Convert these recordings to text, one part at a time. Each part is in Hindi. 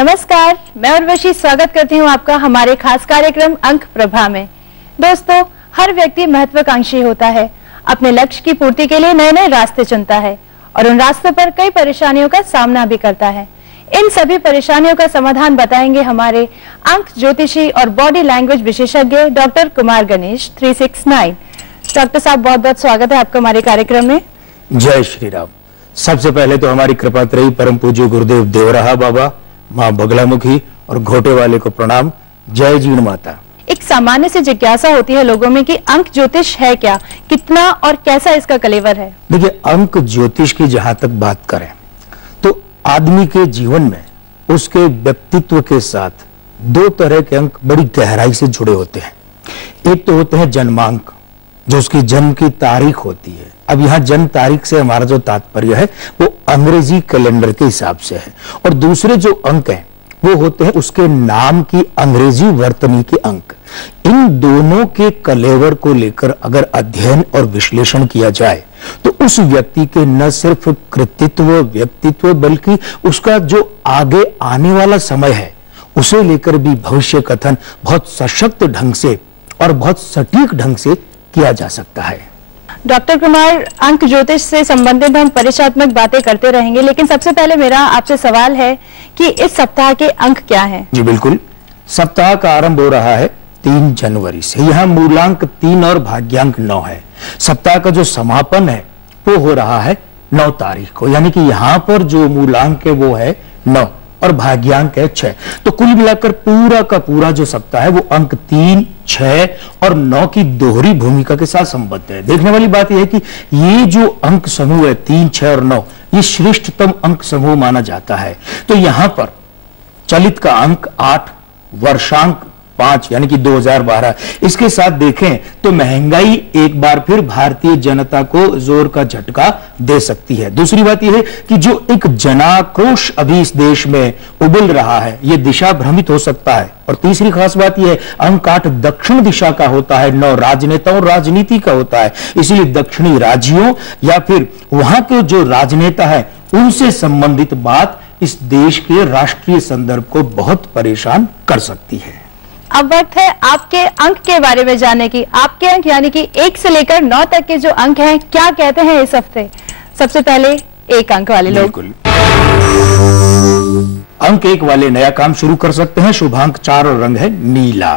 नमस्कार, मैं उर्वशी स्वागत करती हूं आपका हमारे खास कार्यक्रम अंक प्रभा में। दोस्तों, हर व्यक्ति महत्वाकांक्षी होता है, अपने लक्ष्य की पूर्ति के लिए नए नए रास्ते चुनता है और उन रास्तों पर कई परेशानियों का सामना भी करता है। इन सभी परेशानियों का समाधान बताएंगे हमारे अंक ज्योतिषी और बॉडी लैंग्वेज विशेषज्ञ डॉक्टर कुमार गणेश 369। डॉक्टर साहब, बहुत बहुत स्वागत है आपका हमारे कार्यक्रम में। जय श्री राम। सबसे पहले तो हमारी कृपा त्रयी परम पूज्य गुरुदेव देवराहा बाबा, माँ बगलामुखी और घोटे वाले को प्रणाम। जय जीवन माता। एक सामान्य सी जिज्ञासा होती है लोगों में कि अंक ज्योतिष है क्या, कितना और कैसा इसका कलेवर है। देखिए, अंक ज्योतिष की जहां तक बात करें तो आदमी के जीवन में उसके व्यक्तित्व के साथ दो तरह के अंक बड़ी गहराई से जुड़े होते हैं। एक तो होते हैं जन्मांक, जो उसकी जन्म की तारीख होती है। अब यहाँ जन्म तारीख से हमारा जो तात्पर्य है वो अंग्रेजी कैलेंडर के हिसाब से है, और दूसरे जो अंक हैं वो होते हैं उसके नाम की अंग्रेजी वर्तनी के अंक। इन दोनों के कलेवर को लेकर अगर अध्ययन और विश्लेषण किया जाए तो उस व्यक्ति के न सिर्फ कृतित्व व्यक्तित्व बल्कि उसका जो आगे आने वाला समय है उसे लेकर भी भविष्य कथन बहुत सशक्त ढंग से और बहुत सटीक ढंग से किया जा सकता है। डॉक्टर कुमार, अंक ज्योतिष से संबंधित हम परिचयात्मक बातें करते रहेंगे, लेकिन सबसे पहले मेरा आपसे सवाल है कि इस सप्ताह के अंक क्या हैं? जी बिल्कुल, सप्ताह का आरंभ हो रहा है 3 जनवरी से। यहाँ मूलांक 3 और भाग्यांक 9 है। सप्ताह का जो समापन है वो हो रहा है 9 तारीख को, यानी कि यहाँ पर जो मूलांक है वो है 9 और भाग्यांक है 6। तो कुल मिलाकर पूरा का पूरा जो सप्ताह है वो अंक 3, 6 और 9 की दोहरी भूमिका के साथ संबद्ध है। देखने वाली बात यह है कि ये जो अंक समूह है 3, 6 और 9, ये श्रेष्ठतम अंक समूह माना जाता है। तो यहां पर चलित का अंक 8, वर्षांक 5 यानी कि 2012। इसके साथ देखें तो महंगाई एक बार फिर भारतीय जनता को जोर का झटका दे सकती है। दूसरी बात यह है कि जो एक जनाक्रोश अभी इस देश में उबल रहा है ये दिशा भ्रमित हो सकता है। और तीसरी खास बात यह है, अंक 8 दक्षिण दिशा का होता है, 9 राजनेताओं राजनीति का होता है। इसीलिए दक्षिणी राज्यों या फिर वहां के जो राजनेता है उनसे संबंधित बात इस देश के राष्ट्रीय संदर्भ को बहुत परेशान कर सकती है। अब वक्त है आपके अंक के बारे में जानने की। आपके अंक यानी कि 1 से लेकर 9 तक के जो अंक हैं क्या कहते हैं इस हफ्ते? सबसे पहले 1 अंक वाले लोग। अंक 1 वाले नया काम शुरू कर सकते हैं। शुभांक 4 और रंग है नीला।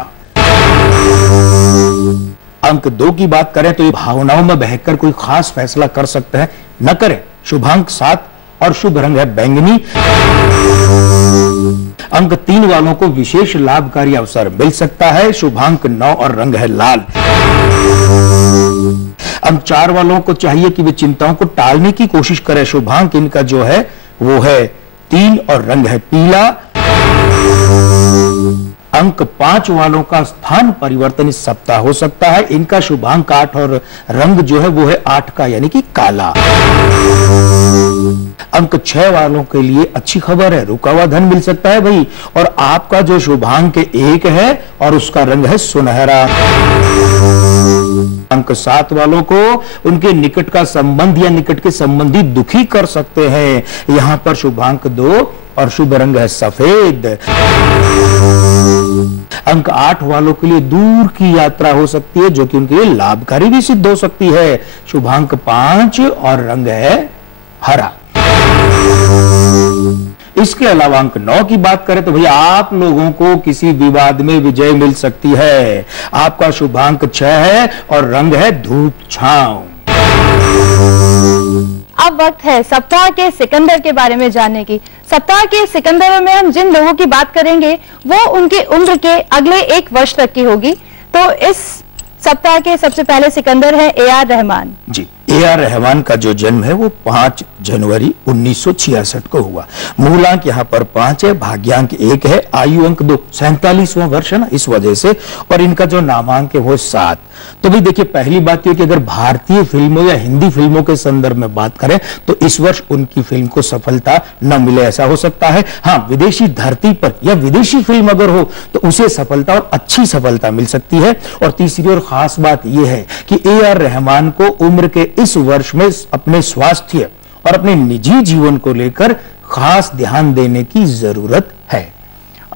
अंक 2 की बात करें तो ये भावनाओं में बहकर कोई खास फैसला कर सकते हैं, न करें। शुभांक 7 और शुभ रंग है बैंगनी। अंक 3 वालों को विशेष लाभकारी अवसर मिल सकता है। शुभांक 9 और रंग है लाल। अंक 4 वालों को चाहिए कि वे चिंताओं को टालने की कोशिश करें। शुभांक इनका जो है वो है 3 और रंग है पीला। अंक 5 वालों का स्थान परिवर्तन इस सप्ताह हो सकता है। इनका शुभांक 8 और रंग जो है वो है 8 का यानी कि काला। अंक 6 वालों के लिए अच्छी खबर है, रुका हुआ धन मिल सकता है भाई। और आपका जो शुभांक 1 है और उसका रंग है सुनहरा। अंक 7 वालों को उनके निकट का संबंध या निकट के संबंधी दुखी कर सकते हैं। यहां पर शुभांक 2 और शुभ रंग है सफेद। अंक 8 वालों के लिए दूर की यात्रा हो सकती है जो कि उनके लिए लाभकारी भी सिद्ध हो सकती है। शुभांक 5 और रंग है हरा। इसके अलावा अंक 9 की बात करें तो भैया आप लोगों को किसी विवाद में विजय मिल सकती है। आपका शुभांक 6 है और रंग है धूप छांव। अब वक्त है सप्ताह के सिकंदर के बारे में जानने की। सप्ताह के सिकंदरों में हम जिन लोगों की बात करेंगे वो उनकी उम्र के अगले 1 वर्ष तक की होगी। तो इस सप्ताह के सबसे पहले सिकंदर है AR रहमान जी। AR रहमान का जो जन्म है वो 5 जनवरी 1966 को हुआ। मूलांक यहाँ पर 5 है, भाग्यांक 1 है, आयु अंक 2, 47वां वर्ष है ना इस वजह से, और इनका जो नामांक है वो 7। तो भाई देखिए, पहली बात यह कि अगर भारतीय फिल्मों या हिंदी फिल्मों के संदर्भ में बात करें तो इस वर्ष उनकी फिल्म को सफलता न मिले, ऐसा हो सकता है। हाँ, विदेशी धरती पर या विदेशी फिल्म अगर हो तो उसे सफलता और अच्छी सफलता मिल सकती है। और तीसरी और खास बात यह है कि AR रहमान को उम्र के इस वर्ष में अपने स्वास्थ्य और अपने निजी जीवन को लेकर खास ध्यान देने की जरूरत है।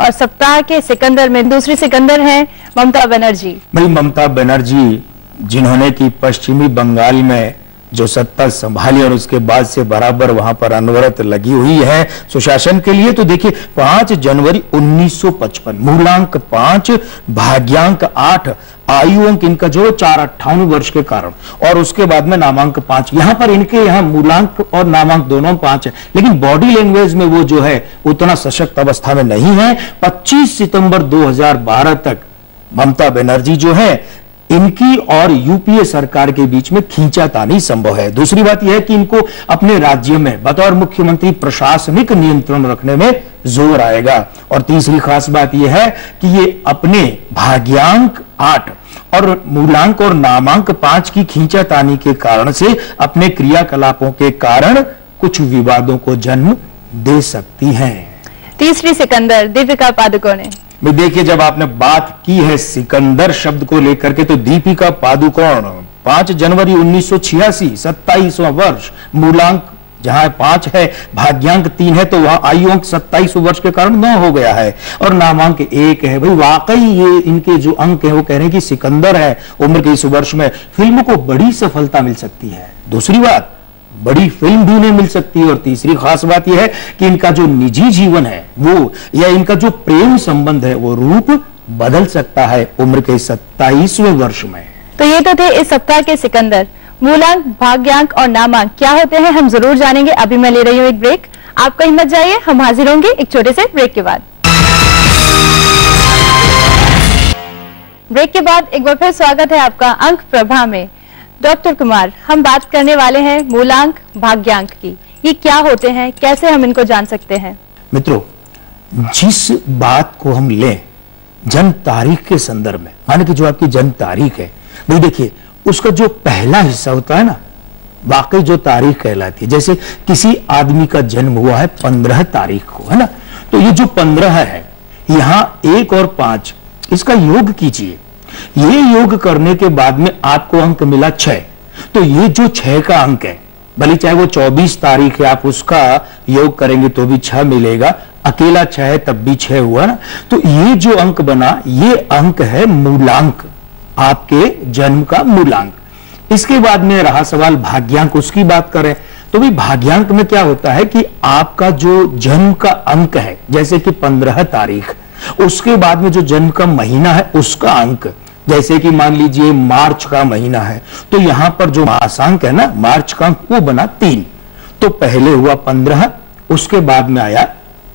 और सप्ताह के सिकंदर में दूसरी सिकंदर हैं ममता बनर्जी। भाई ममता बनर्जी जिन्होंने की पश्चिमी बंगाल में जो सत्ता संभाली और उसके बाद से बराबर वहां पर अनवरत लगी हुई है सुशासन के लिए। तो देखिए 5 जनवरी 1955, मूलांक 5, भाग्यांक 8, आयु अंक इनका जो 458 वर्ष के कारण, और उसके बाद में नामांक 5। यहां पर इनके यहां मूलांक और नामांक दोनों 5 है, लेकिन बॉडी लैंग्वेज में वो जो है उतना सशक्त अवस्था में नहीं है। 25 सितंबर 2012 तक ममता बनर्जी जो है इनकी और यूपीए सरकार के बीच में खींचातानी संभव है। दूसरी बात यह है कि इनको अपने राज्य में बतौर मुख्यमंत्री प्रशासनिक नियंत्रण रखने में जोर आएगा। और तीसरी खास बात यह है कि ये अपने भाग्यांक 8 और मूलांक और नामांक 5 की खींचातानी के कारण से अपने क्रियाकलापों के कारण कुछ विवादों को जन्म दे सकती हैं। तीसरी सिकंदर दीपिका पादुकोणे। देखिए जब आपने बात की है सिकंदर शब्द को लेकर के, तो दीपिका पादुकोण 5 जनवरी 1986, 27वां वर्ष, मूलांक जहां 5 है, भाग्यांक 3 है, तो वहां आयु अंक 27 वर्ष के कारण 9 हो गया है और नामांक 1 है। भाई वाकई ये इनके जो अंक है वो कह रहे हैं कि सिकंदर है उम्र के इस वर्ष में फिल्म को बड़ी सफलता मिल सकती है। दूसरी बात, बड़ी फिल्म भी उन्हें मिल सकती है। और तीसरी खास बात यह है कि इनका जो निजी जीवन है वो या इनका जो प्रेम संबंध है वो रूप बदल सकता है उम्र के 27वें वर्ष में। तो ये तो थे इस सप्ताह के सिकंदर। मूलांक, भाग्यांक और नामांक क्या होते हैं हम जरूर जानेंगे। अभी मैं ले रही हूँ एक ब्रेक, आप कहीं मत जाइए, हम हाजिर होंगे एक छोटे से ब्रेक के बाद। ब्रेक के बाद एक बार फिर स्वागत है आपका अंक प्रभा में। डॉक्टर कुमार, हम बात करने वाले हैं मूलांक, भाग्यांक की। ये क्या होते हैं, कैसे हम इनको जान सकते हैं? मित्रों, जिस बात को हम लें जन्म तारीख के संदर्भ में, माने कि जो आपकी जन्म तारीख है, भाई देखिए उसका जो पहला हिस्सा होता है ना, वाकई जो तारीख कहलाती है। जैसे किसी आदमी का जन्म हुआ है 15 तारीख को, है ना, तो ये जो 15 है, यहां 1 और 5 इसका योग कीजिए। ये योग करने के बाद में आपको अंक मिला 6। तो ये जो 6 का अंक है, भले चाहे वो 24 तारीख है, आप उसका योग करेंगे तो भी 6 मिलेगा, अकेला 6 है तब भी 6 हुआ ना। तो ये जो अंक बना, ये अंक है मूलांक, आपके जन्म का मूलांक। इसके बाद में रहा सवाल भाग्यांक, उसकी बात करें तो भी भाग्यांक में क्या होता है कि आपका जो जन्म का अंक है, जैसे कि 15 तारीख, उसके बाद में जो जन्म का महीना है उसका अंक, जैसे कि मान लीजिए मार्च का महीना है, तो यहां पर जो मासांक है ना, मार्च का अंक वो बना 3। तो पहले हुआ 15, उसके बाद में आया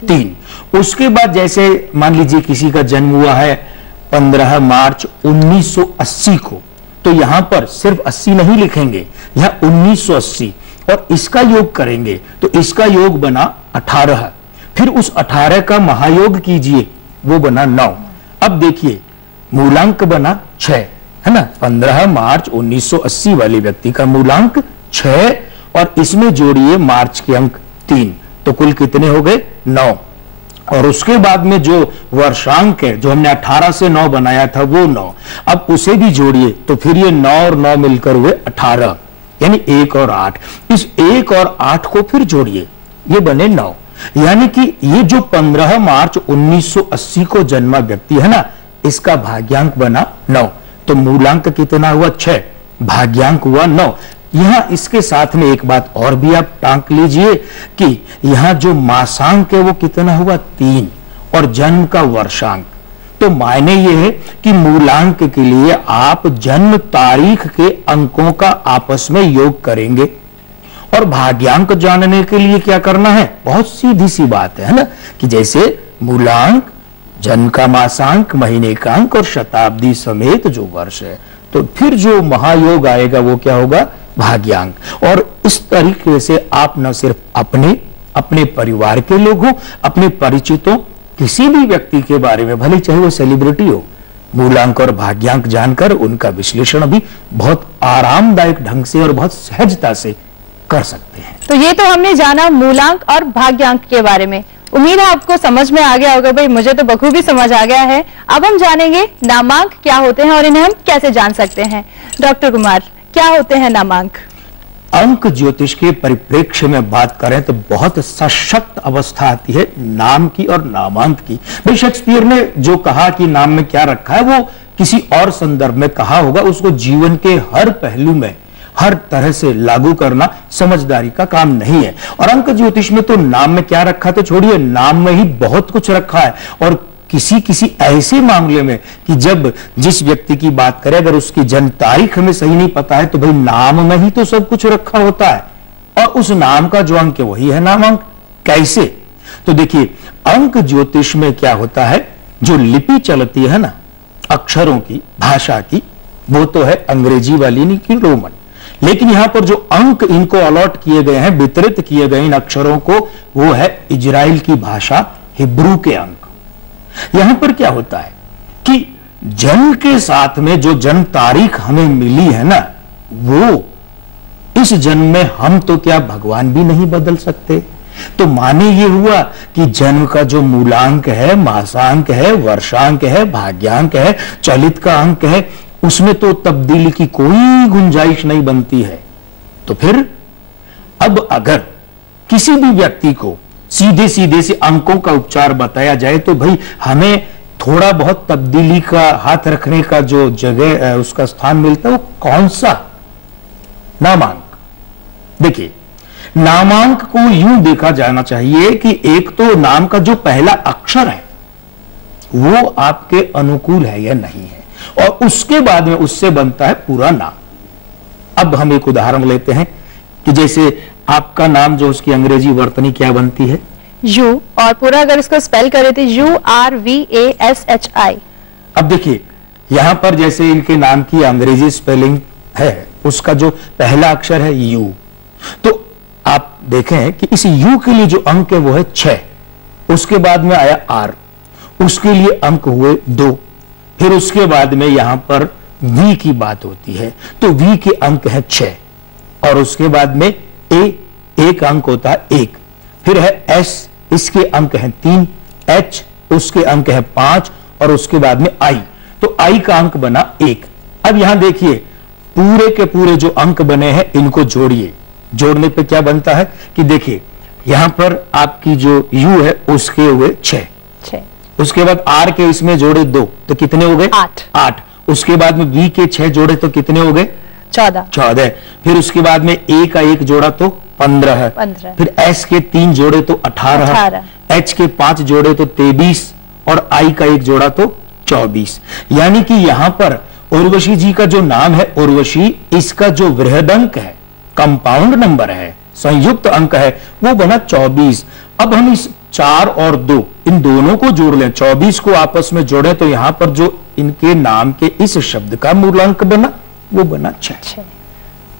3। उसके बाद जैसे मान लीजिए किसी का जन्म हुआ है 15 मार्च 1980 को, तो यहां पर सिर्फ 80 नहीं लिखेंगे, यहां 1980 और इसका योग करेंगे तो इसका योग बना 18। फिर उस 18 का महायोग कीजिए, वो बना 9। अब देखिए मूलांक बना 6, है ना। 15 मार्च 1980 वाले व्यक्ति का मूलांक 6 और इसमें जोड़िए मार्च के अंक 3, तो कुल कितने हो गए? 9। और उसके बाद में जो वर्षांक है, जो हमने 18 से 9 बनाया था, वो 9। अब उसे भी जोड़िए तो फिर ये 9 और 9 मिलकर हुए 18, यानी 1 और 8। इस 1 और 8 को फिर जोड़िए, ये बने 9। यानी कि ये जो 15 मार्च 1980 को जन्मा व्यक्ति है ना, इसका भाग्यांक बना 9। तो मूलांक कितना हुआ? 6, भाग्यांक हुआ 9। यहां इसके साथ में एक बात और भी आप टांक लीजिए कि यहां जो मासांक है वो कितना हुआ? 3 और जन्म का वर्षांक। तो मायने ये है कि मूलांक के लिए आप जन्म तारीख के अंकों का आपस में योग करेंगे और भाग्यांक जानने के लिए क्या करना है? बहुत सीधी सी बात है ना, कि जैसे मूलांक, जन्म का मासांक, महीने का अंक और शताब्दी समेत जो वर्ष है, तो फिर जो महायोग आएगा वो क्या होगा? भाग्यांक। और इस तरीके से आप न सिर्फ अपने परिवार के लोगों, अपने परिचितों, किसी भी व्यक्ति के बारे में, भले चाहे वो सेलिब्रिटी हो, मूलांक और भाग्यांक जानकर उनका विश्लेषण भी बहुत आरामदायक ढंग से और बहुत सहजता से कर सकते हैं। तो ये तो हमने जाना मूलांक और भाग्यांक के बारे में। उम्मीद है आपको समझ में आ गया होगा। भाई मुझे तो बखूबी समझ आ गया है। अब हम जानेंगे नामांक क्या होते हैं और इन्हें हम कैसे जान सकते हैं। डॉक्टर कुमार, क्या होते हैं नामांक? अंक ज्योतिष के परिप्रेक्ष्य में बात करें तो बहुत सशक्त अवस्था आती है नाम की और नामांक की। भाई शेक्सपियर ने जो कहा कि नाम में क्या रखा है वो किसी और संदर्भ में कहा होगा, उसको जीवन के हर पहलू में हर तरह से लागू करना समझदारी का काम नहीं है। और अंक ज्योतिष में तो नाम में क्या रखा तो छोड़िए, नाम में ही बहुत कुछ रखा है। और किसी किसी ऐसे मामले में कि जब जिस व्यक्ति की बात करें अगर उसकी जन्म तारीख हमें सही नहीं पता है तो भाई नाम में ही तो सब कुछ रखा होता है, और उस नाम का जो अंक है वही है नामांक। कैसे? तो देखिए अंक ज्योतिष में क्या होता है, जो लिपि चलती है ना अक्षरों की, भाषा की, वो तो है अंग्रेजी वाली नहीं कि रोमन, लेकिन यहां पर जो अंक इनको अलॉट किए गए हैं, वितरित किए गए इन अक्षरों को, वो है इजराइल की भाषा हिब्रू के अंक। यहां पर क्या होता है कि जन्म के साथ में जो जन्म तारीख हमें मिली है ना, वो इस जन्म में हम तो क्या भगवान भी नहीं बदल सकते। तो माने ये हुआ कि जन्म का जो मूलांक है, मासांक है, वर्षांक है, भाग्यांक है, चलित का अंक है, उसमें तो तब्दीली की कोई गुंजाइश नहीं बनती है। तो फिर अब अगर किसी भी व्यक्ति को सीधे सीधे से अंकों का उपचार बताया जाए तो भाई हमें थोड़ा बहुत तब्दीली का हाथ रखने का जो जगह उसका स्थान मिलता है वो कौन सा? नामांक। देखिए नामांक को यूं देखा जाना चाहिए कि एक तो नाम का जो पहला अक्षर है वो आपके अनुकूल है या नहीं है, और उसके बाद में उससे बनता है पूरा नाम। अब हम एक उदाहरण लेते हैं कि जैसे आपका नाम जो उसकी अंग्रेजी वर्तनी क्या बनती है? यू, और पूरा अगर इसको स्पेल करें तो URVASHI। अब देखिए यहां पर जैसे इनके नाम की अंग्रेजी स्पेलिंग है, उसका जो पहला अक्षर है यू, तो आप देखें कि इस यू के लिए जो अंक है वो है 6, उसके बाद में आया आर, उसके लिए अंक हुए 2, फिर उसके बाद में यहां पर वी की बात होती है तो वी के अंक है 6, और उसके बाद में ए, एक अंक होता है 1, फिर है एस, इसके अंक हैं 3, एच उसके अंक है 5, और उसके बाद में आई, तो आई का अंक बना 1। अब यहां देखिए पूरे के पूरे जो अंक बने हैं इनको जोड़िए, जोड़ने पे क्या बनता है कि देखिए यहां पर आपकी जो यू है उसके हुए 6, उसके बाद आर के इसमें जोड़े 2 तो कितने हो गए? 8। उसके बाद में बी के 6 जोड़े तो कितने हो गए? 14। फिर उसके बाद में ए का 1 जोड़ा तो 15 है, फिर एस के 3 जोड़े तो 18, एच के 5 जोड़े तो 23, और आई का 1 जोड़ा तो 24। यानी कि यहां पर उर्वशी जी का जो नाम है उर्वशी, इसका जो वृहद अंक है, कंपाउंड नंबर है, संयुक्त अंक है, वो बना 24। अब हम इस 4 और 2 इन दोनों को जोड़ लें, 24 को आपस में जोड़ें तो यहां पर जो इनके नाम के इस शब्द का मूलांक बना वो बना 6।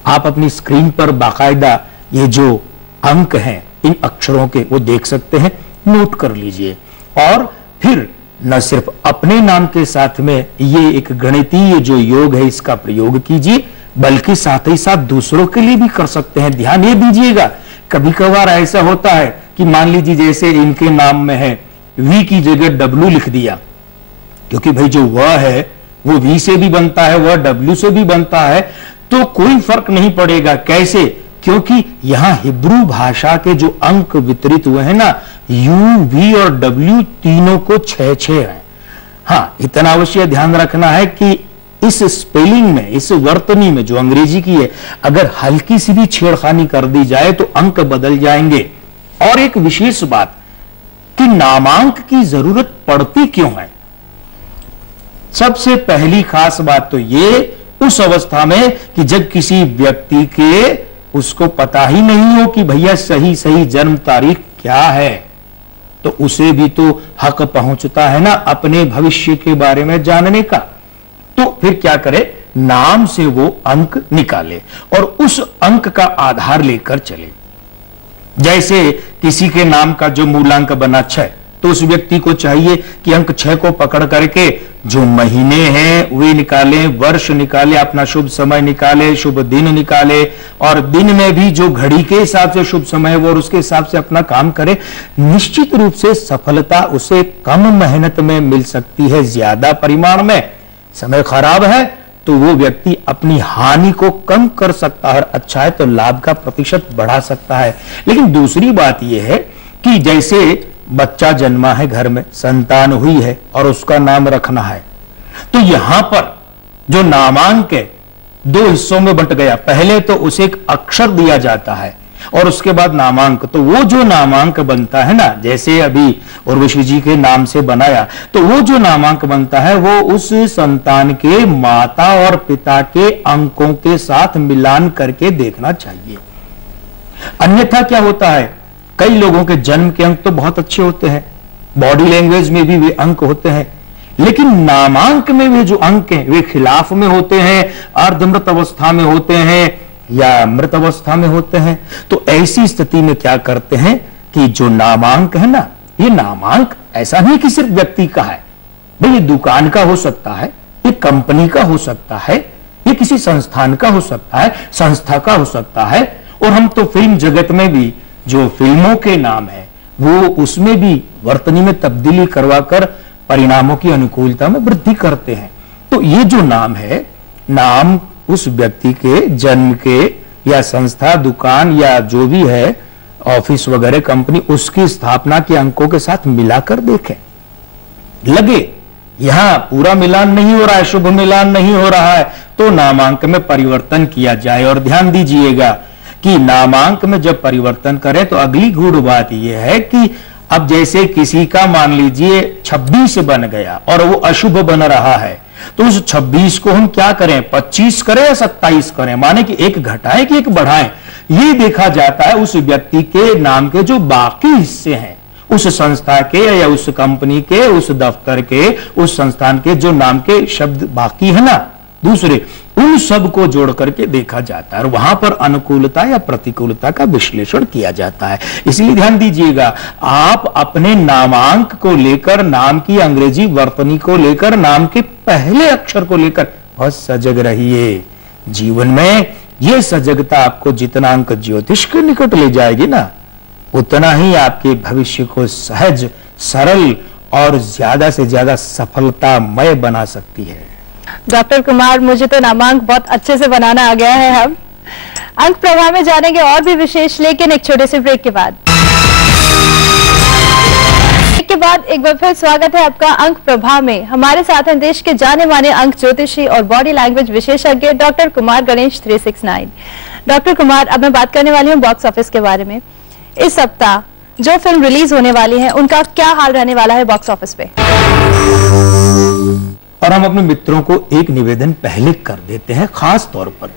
आप अपनी स्क्रीन पर बाकायदा ये जो अंक हैं इन अक्षरों के वो देख सकते हैं, नोट कर लीजिए, और फिर न सिर्फ अपने नाम के साथ में ये एक गणितीय जो योग है इसका प्रयोग कीजिए, बल्कि साथ ही साथ दूसरों के लिए भी कर सकते हैं। ध्यान ये दीजिएगा, कभी कभार ऐसा होता है कि मान लीजिए जैसे इनके नाम में है वी की जगह डब्ल्यू लिख दिया, क्योंकि भाई जो व है वो वी से भी बनता है, वह डब्ल्यू से भी बनता है, तो कोई फर्क नहीं पड़ेगा। कैसे? क्योंकि यहां हिब्रू भाषा के जो अंक वितरित हुए हैं ना, यू, वी और डब्ल्यू तीनों को 6-6 है। हाँ, इतना अवश्य ध्यान रखना है कि इस स्पेलिंग में, इस वर्तनी में जो अंग्रेजी की है, अगर हल्की सी भी छेड़खानी कर दी जाए तो अंक बदल जाएंगे। और एक विशेष बात कि नामांक की जरूरत पड़ती क्यों है? सबसे पहली खास बात तो ये उस अवस्था में कि जब किसी व्यक्ति के उसको पता ही नहीं हो कि भैया सही सही जन्म तारीख क्या है, तो उसे भी तो हक पहुंचता है ना अपने भविष्य के बारे में जानने का। तो फिर क्या करे, नाम से वो अंक निकाले और उस अंक का आधार लेकर चले। जैसे किसी के नाम का जो मूलांक बना 6, तो उस व्यक्ति को चाहिए कि अंक 6 को पकड़ करके जो महीने हैं वे निकाले, वर्ष निकाले, अपना शुभ समय निकाले, शुभ दिन निकाले, और दिन में भी जो घड़ी के हिसाब से शुभ समय है वो और उसके हिसाब से अपना काम करे। निश्चित रूप से सफलता उसे कम मेहनत में मिल सकती है, ज्यादा परिमाण में। समय खराब है तो वो व्यक्ति अपनी हानि को कम कर सकता है, और अच्छा है तो लाभ का प्रतिशत बढ़ा सकता है। लेकिन दूसरी बात यह है कि जैसे बच्चा जन्मा है, घर में संतान हुई है और उसका नाम रखना है, तो यहां पर जो नामांक है 2 हिस्सों में बंट गया। पहले तो उसे एक अक्षर दिया जाता है और उसके बाद नामांक। तो वो जो नामांक बनता है ना, जैसे अभी उर्वशी जी के नाम से बनाया, तो वो जो नामांक बनता है वो उस संतान के माता और पिता के अंकों के साथ मिलान करके देखना चाहिए। अन्यथा क्या होता है, कई लोगों के जन्म के अंक तो बहुत अच्छे होते हैं, बॉडी लैंग्वेज में भी वे अंक होते हैं, लेकिन नामांक में वे जो अंक हैं वे खिलाफ में होते हैं, अर्धमृत अवस्था में होते हैं या मृत अवस्था में होते हैं। तो ऐसी स्थिति में क्या करते हैं कि जो नामांक है ना, ये नामांक ऐसा नहीं कि सिर्फ व्यक्ति का है, भाई ये दुकान का हो सकता है, ये कंपनी का हो सकता है, ये किसी संस्थान का हो सकता है, संस्था का हो सकता है। और हम तो फिल्म जगत में भी जो फिल्मों के नाम है वो उसमें भी वर्तनी में तब्दीली करवाकर परिणामों की अनुकूलता में वृद्धि करते हैं। तो ये जो नाम है, नाम उस व्यक्ति के जन्म के या संस्था, दुकान या जो भी है, ऑफिस वगैरह कंपनी, उसकी स्थापना के अंकों के साथ मिलाकर देखें। लगे यहां पूरा मिलान नहीं हो रहा है, शुभ मिलान नहीं हो रहा है, तो नामांक में परिवर्तन किया जाए। और ध्यान दीजिएगा कि नामांक में जब परिवर्तन करें तो अगली गूढ़ बात यह है कि अब जैसे किसी का मान लीजिए 26 बन गया और वो अशुभ बन रहा है, तो उस 26 को हम क्या करें, 25 करें या 27 करें, माने कि एक घटाएं कि एक बढ़ाएं। ये देखा जाता है उस व्यक्ति के नाम के जो बाकी हिस्से हैं, उस संस्था के या उस कंपनी के, उस दफ्तर के, उस संस्थान के जो नाम के शब्द बाकी है ना दूसरे, उन सब को जोड़ करके देखा जाता है और वहां पर अनुकूलता या प्रतिकूलता का विश्लेषण किया जाता है। इसलिए ध्यान दीजिएगा, आप अपने नामांक को लेकर, नाम की अंग्रेजी वर्तनी को लेकर, नाम के पहले अक्षर को लेकर बहुत सजग रहिए। जीवन में यह सजगता आपको जितना अंक ज्योतिष के निकट ले जाएगी ना, उतना ही आपके भविष्य को सहज, सरल और ज्यादा से ज्यादा सफलतामय बना सकती है। डॉक्टर कुमार, मुझे तो नामांक बहुत अच्छे से बनाना आ गया है। हम अंक प्रभा में जानेंगे और भी विशेष, लेकिन एक छोटे से ब्रेक के बाद। एक बार फिर स्वागत है आपका अंक प्रभा में। हमारे साथ हैं देश के जाने माने अंक ज्योतिषी और बॉडी लैंग्वेज विशेषज्ञ डॉक्टर कुमार गणेश 369। डॉक्टर कुमार, अब मैं बात करने वाली हूँ बॉक्स ऑफिस के बारे में। इस सप्ताह जो फिल्म रिलीज होने वाली है उनका क्या हाल रहने वाला है बॉक्स ऑफिस पे? और हम अपने मित्रों को एक निवेदन पहले कर देते हैं खास तौर पर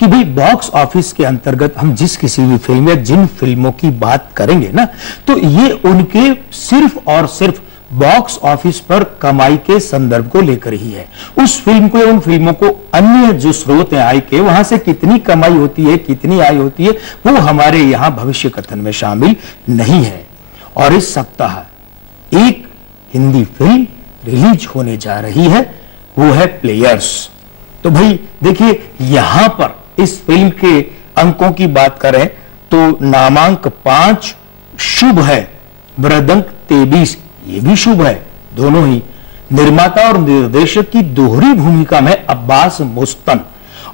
कि भाई बॉक्स ऑफिस के अंतर्गत हम जिस किसी भी फिल्म या जिन फिल्मों की बात करेंगे ना, तो ये उनके सिर्फ और सिर्फ बॉक्स ऑफिस पर कमाई के संदर्भ को लेकर ही है। उस फिल्म को या उन फिल्मों को अन्य जो स्रोत है आय के, वहां से कितनी कमाई होती है, कितनी आय होती है, वो हमारे यहां भविष्य कथन में शामिल नहीं है। और इस सप्ताह एक हिंदी फिल्म रिलीज होने जा रही है, वो है प्लेयर्स। तो भाई देखिए, यहां पर इस फिल्म के अंकों की बात करें तो नामांक 5 शुभ है, बृहदंक 23 ये भी शुभ है। दोनों ही निर्माता और निर्देशक की दोहरी भूमिका में अब्बास मुस्तन,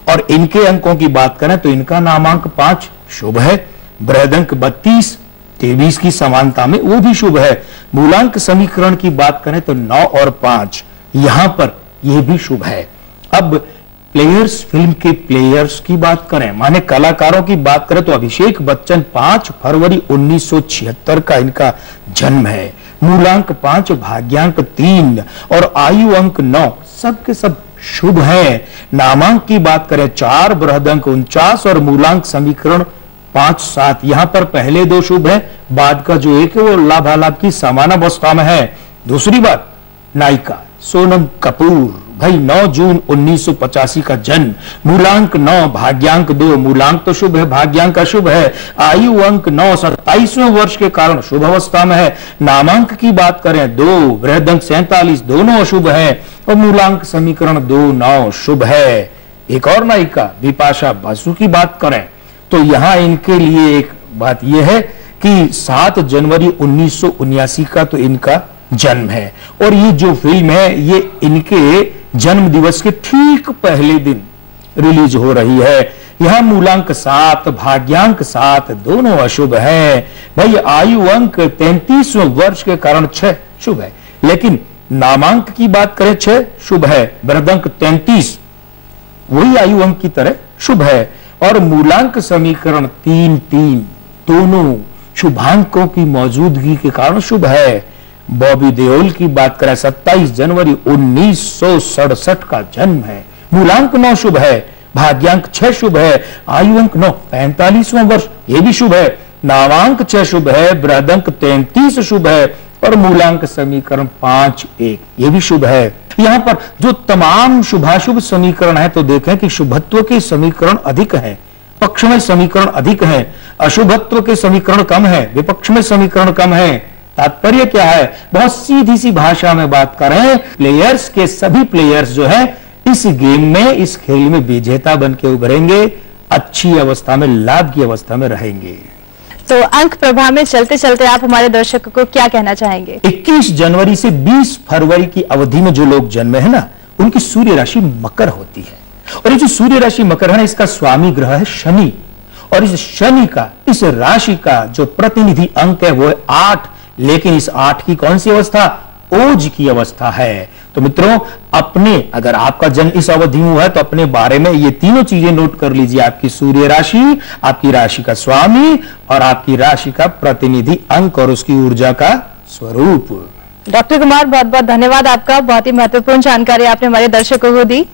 और इनके अंकों की बात करें तो इनका नामांक 5 शुभ है, बृहदंक 32 23 की समानता में वो भी शुभ है। मूलांक समीकरण की बात करें तो 9 और 5 यहां पर यह भी शुभ है। अब प्लेयर्स फिल्म के प्लेयर्स की बात करें, माने कलाकारों की बात करें, तो अभिषेक बच्चन 5 फरवरी 1976 का इनका जन्म है। मूलांक 5, भाग्यांक 3 और आयु अंक 9, सब के सब शुभ है। नामांक की बात करें 4, बृहदंक 49 और मूलांक समीकरण 5, 7। यहां पर पहले 2 शुभ है, बाद का जो एक है वो लाभालाभ की समान अवस्था में है। दूसरी बात, नायिका सोनम कपूर, भाई 9 जून 1985 का जन्म, मूलांक 9, भाग्यांक 2, मूलांक तो शुभ है, भाग्यांक अशुभ है, आयु अंक 9, 27वें वर्ष के कारण शुभ अवस्था में है। नामांक की बात करें 2, बृहदंक 47 दोनों अशुभ है और मूलांक समीकरण 2, 9 शुभ है। एक और नायिका बिपाशा बासु की बात करें तो यहां इनके लिए एक बात यह है कि 7 जनवरी 1979 का तो इनका जन्म है। और ये जो फिल्म है ये इनके जन्म दिवस के ठीक पहले दिन रिलीज हो रही है। यहां मूलांक 7 भाग्यांक 7 दोनों अशुभ है। भाई आयु अंक 33वें वर्ष के कारण 6 शुभ है, लेकिन नामांक की बात करें 6 शुभ है, बृहदंक 33 वही आयु अंक की तरह शुभ है। और मूलांक समीकरण 3-3 दोनों शुभांकों की मौजूदगी के कारण शुभ है। बॉबी देओल की बात करें 27 जनवरी 1967 का जन्म है। मूलांक 9 शुभ है, भाग्यांक 6 शुभ है, आयु अंक 9 45वां वर्ष ये भी शुभ है, नामांक 6 शुभ है, बृहदंक 33 शुभ है और मूलांक समीकरण 5-1 ये भी शुभ है। यहां पर जो तमाम शुभाशुभ समीकरण है तो देखें कि शुभत्व के समीकरण अधिक है, पक्ष में समीकरण अधिक है, अशुभत्व के समीकरण कम है, विपक्ष में समीकरण कम है। तात्पर्य क्या है, बहुत सीधी सी भाषा में बात करें, प्लेयर्स के सभी प्लेयर्स जो है इस गेम में, इस खेल में विजेता बन के उभरेंगे, अच्छी अवस्था में, लाभ की अवस्था में रहेंगे। तो अंक प्रभा में चलते चलते आप हमारे दर्शकों को क्या कहना चाहेंगे? 21 जनवरी से 20 फरवरी की अवधि में जो लोग जन्मे हैं ना, उनकी सूर्य राशि मकर होती है। और ये जो सूर्य राशि मकर है ना, इसका स्वामी ग्रह है शनि। और इस शनि का, इस राशि का जो प्रतिनिधि अंक है वो है 8, लेकिन इस 8 की कौन सी अवस्था? ओज की अवस्था है। तो मित्रों, अपने अगर आपका जन्म इस अवधि में हुआ है तो अपने बारे में ये तीनों चीजें नोट कर लीजिए, आपकी सूर्य राशि, आपकी राशि का स्वामी और आपकी राशि का प्रतिनिधि अंक और उसकी ऊर्जा का स्वरूप। डॉक्टर कुमार, बहुत बहुत धन्यवाद आपका, बहुत ही महत्वपूर्ण जानकारी आपने हमारे दर्शकों को दी।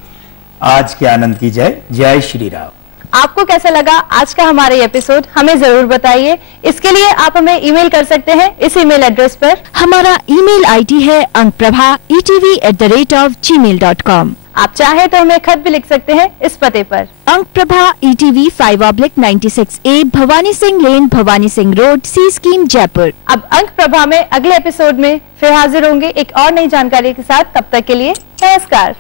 आज के आनंद की जय, जय श्री राम। आपको कैसा लगा आज का हमारा एपिसोड, हमें जरूर बताइए। इसके लिए आप हमें ईमेल कर सकते हैं इस ईमेल एड्रेस पर। हमारा ईमेल आईडी है ankprabha@gmail.com। आप चाहे तो हमें खत भी लिख सकते हैं इस पते पर। अंकप्रभा ETV 5/96A भवानी सिंह लेन, भवानी सिंह रोड, सी स्कीम, जयपुर। अब अंक प्रभा में अगले एपिसोड में फिर हाजिर होंगे एक और नई जानकारी के साथ। तब तक के लिए नमस्कार।